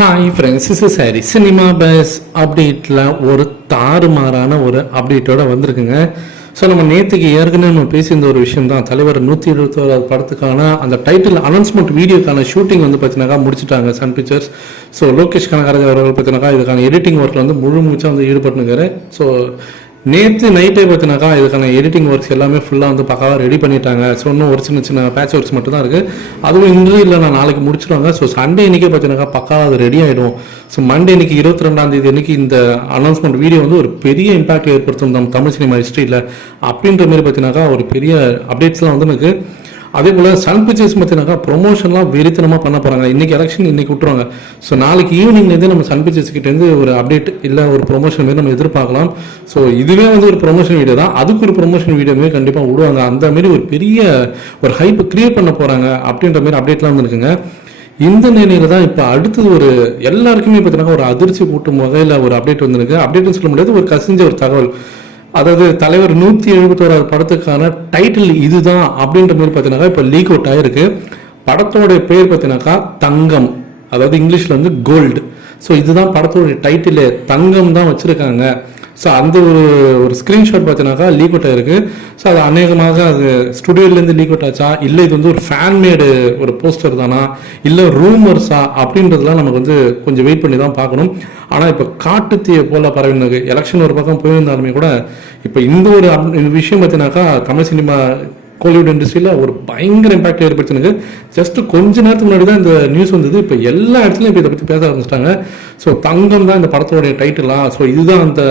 Hi friends is sorry cinema buzz அப்டேட்டில் ஒரு தாறுமாறான ஒரு அப்டேட்டோட வந்திருக்குங்க. ஸோ நம்ம நேற்றுக்கு ஏற்கனவே நம்ம பேசியிருந்த ஒரு விஷயம் தான் தலைவர் நூற்றி இருபத்தோராது படத்துக்கான அந்த டைட்டில் அனௌன்ஸ்மெண்ட் வீடியோக்கான ஷூட்டிங் வந்து பார்த்தீங்கன்னாக்கா முடிச்சிட்டாங்க Sun Pictures so Lokesh Kanagaraj அவர்கள் பார்த்தீங்கன்னாக்கா இதுக்கான எடிட்டிங் ஒர்க்கில் வந்து முழு மூச்சாக வந்து ஈடுபட்டுருக்காரு ஸோ நேற்று நைட்டே பார்த்தினாக்கா இதுக்கான எடிட்டிங் ஒர்க்ஸ் எல்லாமே ஃபுல்லாக வந்து பக்காவாக ரெடி பண்ணிட்டாங்க. ஸோ இன்னும் ஒரு சின்ன சின்ன பேட்ச் ஒர்க்ஸ் மட்டும் தான் இருக்குது அதுவும் இன்று இல்லை நான் நாளைக்கு முடிச்சிருவாங்க. ஸோ சண்டே இன்னைக்கே பார்த்தீங்கன்னாக்கா பக்காவாக அது ரெடி ஆகிடும் ஸோ மண்டே இன்னைக்கு இருபத்தி ரெண்டாம் தேதி அன்னைக்கு இந்த அனௌன்ஸ்மெண்ட் வீடியோ வந்து ஒரு பெரிய இம்பாக்ட் ஏற்படுத்தும் நம்ம தமிழ் சினிமா ஹிஸ்ட்ரியில் அப்படின்ற மாதிரி பார்த்தீங்கன்னாக்கா ஒரு பெரிய அப்டேட்ஸ்லாம் வந்து எனக்கு அதே போல் சன் பிக்சர்ஸ் பார்த்தீங்கன்னாக்கா ப்ரொமோஷன்லாம் வெறித்தனமாக பண்ண போகிறாங்க இன்றைக்கி எலெக்ஷன் இன்றைக்கி விட்டுருவாங்க. ஸோ நாளைக்கு ஈவினிங்லேருந்து நம்ம சன் பிக்சர்ஸ் கிட்டேருந்து ஒரு அப்டேட் இல்லை ஒரு ப்ரொமோஷன் மாரி நம்ம எதிர்பார்க்கலாம். ஸோ இதுவே வந்து ஒரு ப்ரொமோஷன் வீடியோ தான். அதுக்கு ஒரு ப்ரொமோஷன் வீடியோவே கண்டிப்பாக விடுவாங்க. அந்த மாரி ஒரு பெரிய ஒரு ஹைப் கிரியேட் பண்ண போகிறாங்க அப்படின்ற மாதிரி அப்டேட்லாம் வந்துருக்குங்க. இந்த நிலையில தான் இப்போ அடுத்தது ஒரு எல்லாருக்குமே பார்த்தீங்கன்னா ஒரு அதிர்ச்சி கூட்டும் வகையில் ஒரு அப்டேட் வந்திருக்கு. அப்டேட்னு சொல்ல முடியாது ஒரு கசிஞ்ச ஒரு தகவல். அதாவது தலைவர் நூற்றி எழுபத்தோராது படத்துக்கான டைட்டில் இதுதான் அப்படின்ற மாதிரி பார்த்தீங்கன்னாக்கா இப்போ லீக் அவுட் ஆயிருக்கு. படத்தோட பேர் பார்த்தீங்கன்னாக்கா தங்கம். அதாவது இங்கிலீஷில் வந்து கோல்டு ஸோ இதுதான் படத்தோட டைட்டிலே தங்கம் தான் வச்சுருக்காங்க. ஸோ அந்த ஒரு ஒரு ஸ்க்ரீன்ஷாட் பார்த்தீங்கன்னாக்கா லீக் அவுட் ஆயிருக்கு. ஸோ அது அநேகமாக அது ஸ்டுடியோலேருந்து லீக் அவுட் ஆச்சா? இல்லை இது வந்து ஒரு ஃபேன் மேடு ஒரு போஸ்டர் தானா? இல்லை ரூமர்ஸா அப்படின்றதுலாம் நமக்கு வந்து கொஞ்சம் வெயிட் பண்ணி தான் பார்க்கணும். ஆனால் இப்போ காட்டுத்தீயை போல பரவினது. எலெக்ஷன் ஒரு பக்கம் போயிருந்தாலுமே கூட இப்போ இந்த ஒரு இந்த விஷயம் பார்த்தீங்கன்னாக்கா தமிழ் சினிமா கோலிவுட் இண்டஸ்ட்ரியில் ஒரு பயங்கர இம்பாக்ட் ஏற்படுத்தினுக்கு. ஜஸ்ட் கொஞ்ச நேரத்துக்கு முன்னாடி தான் இந்த நியூஸ் வந்தது. இப்போ எல்லா இடத்துலையும் இப்போ இதை பற்றி பேச ஆரம்பிச்சிட்டாங்க. ஸோ தங்கம் தான் இந்த படத்தோடைய டைட்டிலா ஸோ இதுதான் அந்த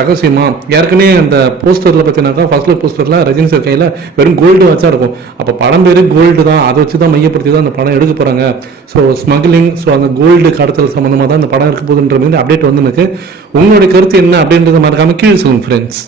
ரகசியமா? ஏற்கனவே அந்த போஸ்டரில் பார்த்தீங்கன்னாக்கா ஃபர்ஸ்ட் லுக் போஸ்டரில் ரஜினி சார் கையில் வெறும் கோல்டு வச்சா இருக்கும். அப்போ படம் பேர் கோல்டு தான். அதை வச்சு தான் மையப்படுத்தி தான் அந்த படம் எடுக்க போகிறாங்க ஸோ ஸ்மக்லிங் ஸோ அந்த கோல்டு கடத்தல் சம்மந்தமாக தான் இந்த படம் இருக்க போகுதுன்ற மாதிரி அப்டேட் வந்து எனக்கு உங்களுடைய கருத்து என்ன அப்படின்றத மறக்காமல் கீழே சொல்லுங்கள் ஃப்ரெண்ட்ஸ்